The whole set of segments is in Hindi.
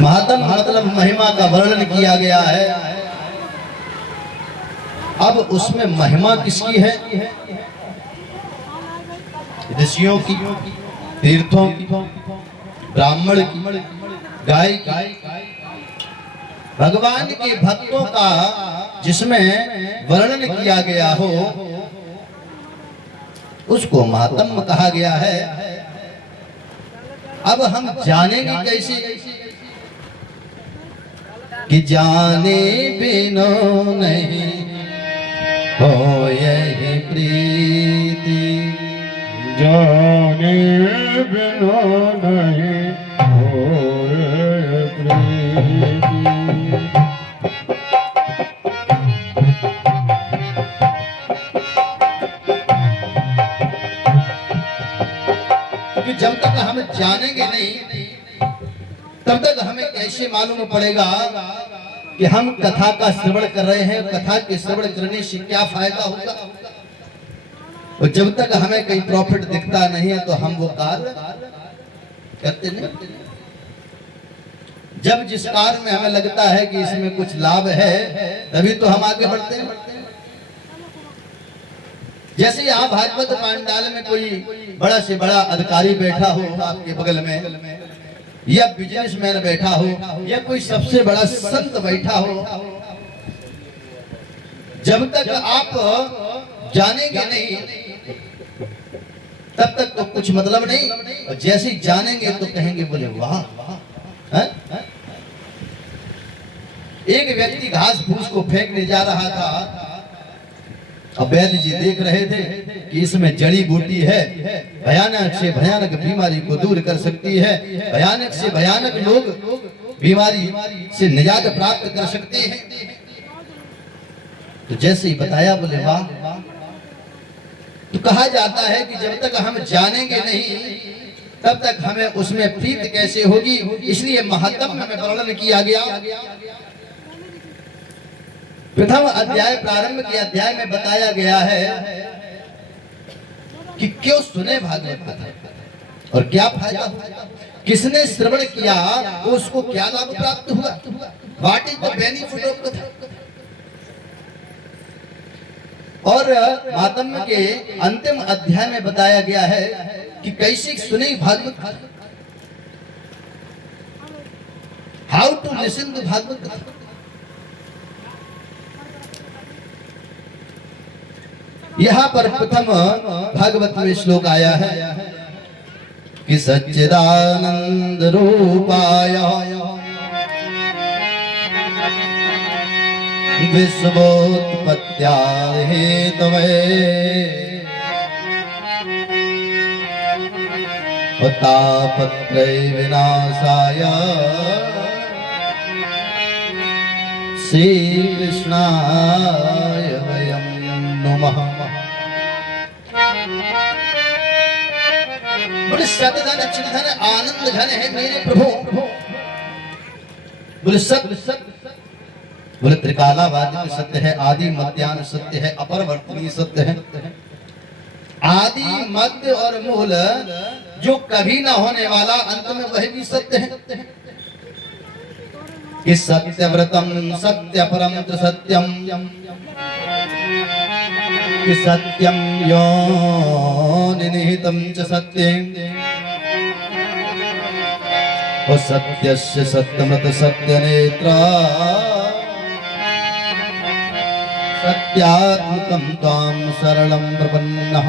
महात्म मतलब महिमा का वर्णन किया गया है। अब उसमें महिमा किसकी है? ऋषियों की, तीर्थों की, ब्राह्मण की, गाय की, भगवान के भक्तों का जिसमें वर्णन किया गया हो उसको महात्म कहा गया है। अब हम जानेंगे कैसे कि जाने बिनो नहीं हो यही प्रीति, जाने बिना नहीं होए प्रीति। क्योंकि जब तक हम जानेंगे नहीं तब तक हमें कैसे मालूम पड़ेगा कि हम कथा का श्रवण कर रहे हैं, कथा के श्रवण करने से क्या फायदा होगा। और जब तक हमें कहीं प्रॉफिट दिखता नहीं है तो हम वो कार्य करते नहीं। जब जिस कार्य में हमें लगता है कि इसमें कुछ लाभ है तभी तो हम आगे बढ़ते हैं। जैसे यहाँ भागवत पांडाल में कोई बड़ा से बड़ा अधिकारी बैठा हो आपके बगल में, या बिजनेसमैन बैठा हो, या कोई सबसे बड़ा संत बैठा हो, जब तक आप जानेंगे नहीं तब तक तो कुछ मतलब नहीं। और जैसे ही जानेंगे तो कहेंगे बोले वाह। एक व्यक्ति घास फूस को फेंकने जा रहा था, अब वैद्य जी देख रहे थे कि इसमें जड़ी बूटी है, भयानक से भयानक बीमारी को दूर कर सकती है, भयानक से भयानक लोग बीमारी से निजात प्राप्त कर सकते हैं। तो जैसे ही बताया बोले वाह। तो कहा जाता है कि जब तक हम जानेंगे नहीं तब तक हमें उसमें प्रीत कैसे होगी, इसलिए महात्म हमें वर्णन किया गया। प्रथम अध्याय प्रारंभ के अध्याय में बताया गया है कि क्यों सुने भागवत कथा और क्या फायदा हुआ, किसने श्रवण किया उसको क्या लाभ प्राप्त हुआ, what is the benefit of कथा। और महात्म्य के अंतिम अध्याय में बताया गया है कि कैसे सुने भागवत कथा, how to listen to Bhagwat Katha. यहाँ पर प्रथम भागवत में श्लोक आया है कि सच्चिदानंद रूपाय विश्वोत्पत्त्या हेतवे तापत्रय विनाशाय श्री कृष्णाय वयं नमः। बोले सतधन चिन्धन आनंद घन है मेरे प्रभु। बोले सत बोले त्रिकालावादी सत्य है, आदि मध्यान्ह सत्य है, अपरिवर्तनीय सत्य है। आदि मध्य और मूल जो कभी ना होने वाला, अंत में वही भी सत्य है। कि सत्यव्रतम सत्य परम सत्यम, कि सत्यम यो निहितम च सत्यं, और सत्यस्य सत्यमृत सत्यनेत्र सत्यात्मकं त्वां शरणं प्रपन्नः।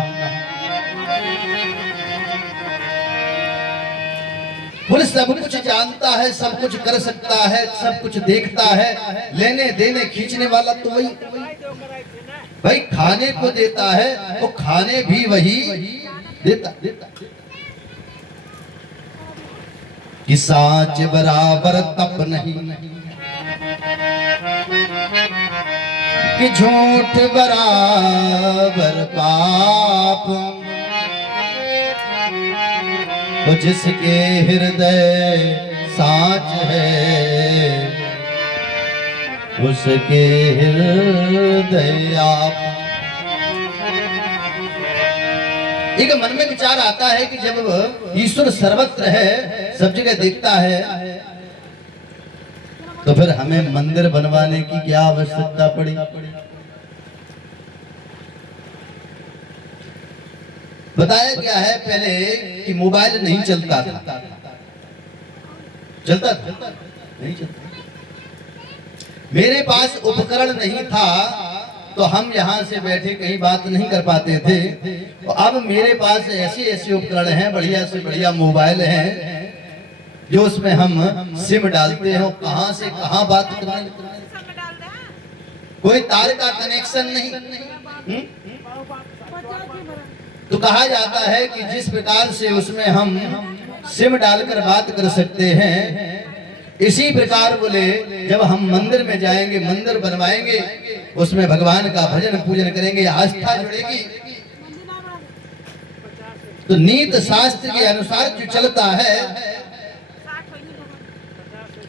बोले सब कुछ जानता है, सब कुछ कर सकता है, सब कुछ देखता है, लेने देने खींचने वाला तो वही भाई, खाने को देता है वो खाने भी वही देता। कि साच बराबर तप नहीं, कि झूठ बराबर पाप, वो जिसके हृदय साच है उसके हृदय आप। एक मन में विचार आता है कि जब ईश्वर सर्वत्र है, सब जगह देखता है, तो फिर हमें मंदिर बनवाने की क्या आवश्यकता पड़ी? बताया गया है पहले कि मोबाइल नहीं चलता था। चलता था? नहीं चलता। मेरे पास उपकरण नहीं था तो हम यहाँ से बैठे कहीं बात नहीं कर पाते थे। तो अब मेरे पास ऐसे ऐसे उपकरण हैं, बढ़िया से बढ़िया मोबाइल हैं, जो उसमें हम सिम डालते हैं, कहां से कहां बात करें, कोई तार का कनेक्शन नहीं। तो कहा जाता है कि जिस प्रकार से उसमें हम सिम डालकर बात कर सकते हैं, इसी प्रकार बोले जब हम मंदिर में जाएंगे, मंदिर बनवाएंगे, उसमें भगवान का भजन पूजन करेंगे, आस्था जुड़ेगी, तो नीत शास्त्र के अनुसार जो चलता है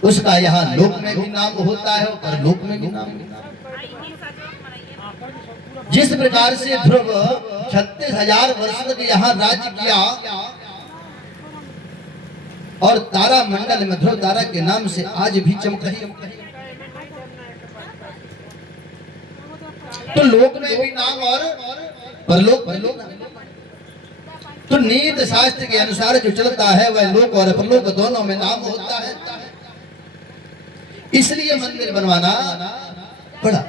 उसका यहाँ लोक में भी नाम होता है और लोक में भी नाम होता है। जिस प्रकार से ध्रुव 36,000 वर्ष तक यहाँ राज्य किया और तारा मंडल में ध्रुव तारा के नाम से आज भी चमक रही है, तो लोक में भी नाम और परलोक में भी नाम। तो नीत शास्त्र के अनुसार जो चलता है वह लोक और परलोक दोनों में नाम होता है। इसलिए मंदिर बनवाना पड़ा।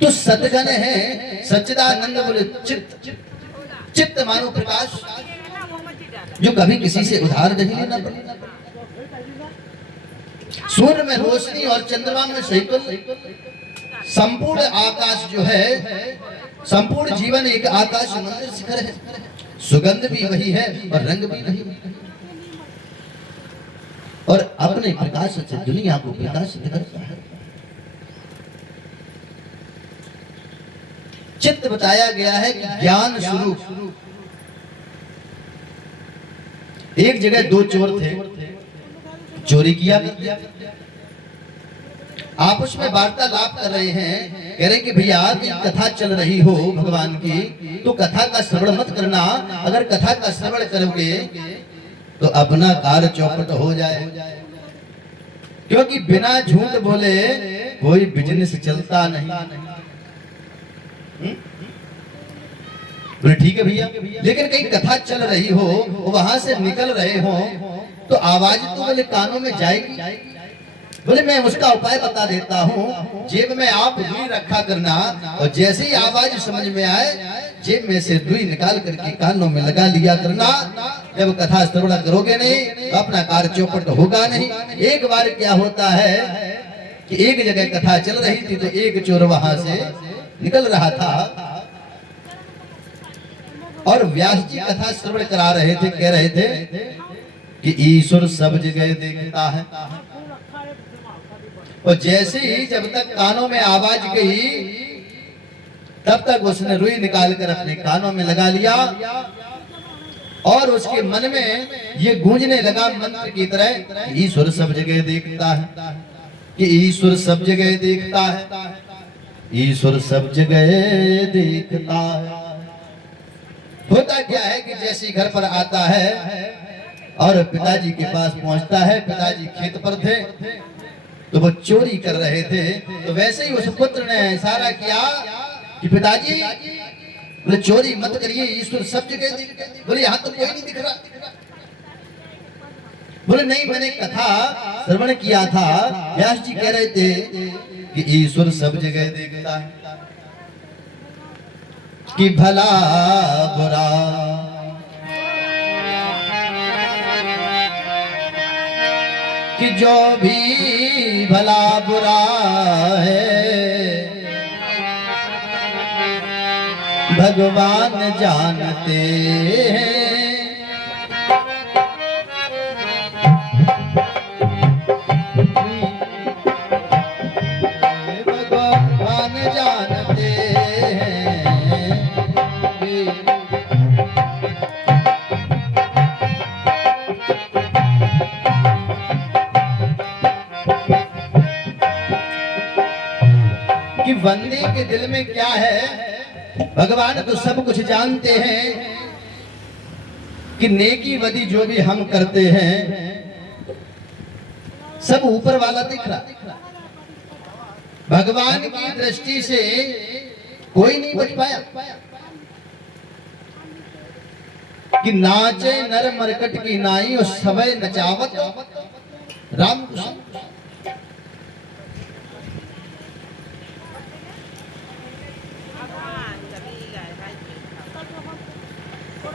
तो सतगण है सच्चिदानंद बोले चित्त, चित्त मानो प्रकाश, जो कभी किसी से उधार नहीं लेना पड़े। सूर्य में रोशनी और चंद्रमा में शैतल, संपूर्ण आकाश जो है, संपूर्ण जीवन एक आकाश मंदिर शिखर है। सुगंध भी वही है और रंग भी वही है, और अपने प्रकाश से दुनिया को प्रकाशित करता है। चित्त बताया गया है कि ज्ञान स्वरूप। एक जगह दो चोर थे, चोरी किया, आपस में वार्तालाप कर रहे हैं, कह रहे कि भैया कथा चल रही हो भगवान की तो कथा का श्रवण मत करना, अगर कथा का श्रवण करोगे तो अपना कार्य चौपट हो जाए, क्योंकि बिना झूठ बोले कोई बिजनेस चलता नहीं। बोले ठीक है भैया, लेकिन कहीं कथा चल रही हो, वहां से निकल रहे हो तो आवाज तो बोले कानों में जाएगी। बोले मैं उसका उपाय बता देता हूँ, जेब में आप रुई रखा करना और जैसे ही आवाज समझ में आए जेब में से रुई निकाल करके कानों में लगा लिया करना। जब कथा श्रवण करोगे नहीं तो अपना कार्य चौपट होगा नहीं। एक बार क्या होता है कि एक जगह कथा चल रही थी तो एक चोर वहां से निकल रहा था और व्यास जी कथा श्रवण करा रहे थे, कह रहे थे कि ईश्वर सब जगह देखता है। और जैसे ही जब तक कानों में आवाज गई तब तक उसने रुई निकालकर अपने कानों में लगा लिया और उसके मन में ये गूंजने लगा मंत्र की तरह, ईश्वर सब जगह देखता है, कि ईश्वर सब जगह देखता है, ईश्वर सब जगह देखता है। होता क्या है कि जैसे घर पर आता है और पिताजी के पास पहुंचता है, पिताजी खेत पर थे तो वो चोरी कर रहे थे, तो वैसे ही उस पुत्र ने इशारा किया कि पिताजी बोले चोरी मत करिए, ईश्वर सब जगह देखता है। बोले यहाँ तो कोई नहीं दिख रहा। बोले नहीं, मैंने कथा श्रवण किया था, व्यास जी कह रहे थे कि ईश्वर सब जगह देखता है, कि भला बुरा कि जो भी भला बुरा है भगवान जानते हैं। भगवान जानते हैं कि बंदे के दिल में क्या है। भगवान तो सब कुछ जानते हैं कि नेकी बदी जो भी हम करते हैं सब ऊपर वाला दिख रहा, भगवान की दृष्टि से कोई नहीं बच पाया कि नाचे नर मरकट की नाई और सबे नचावत राम कृष्ण।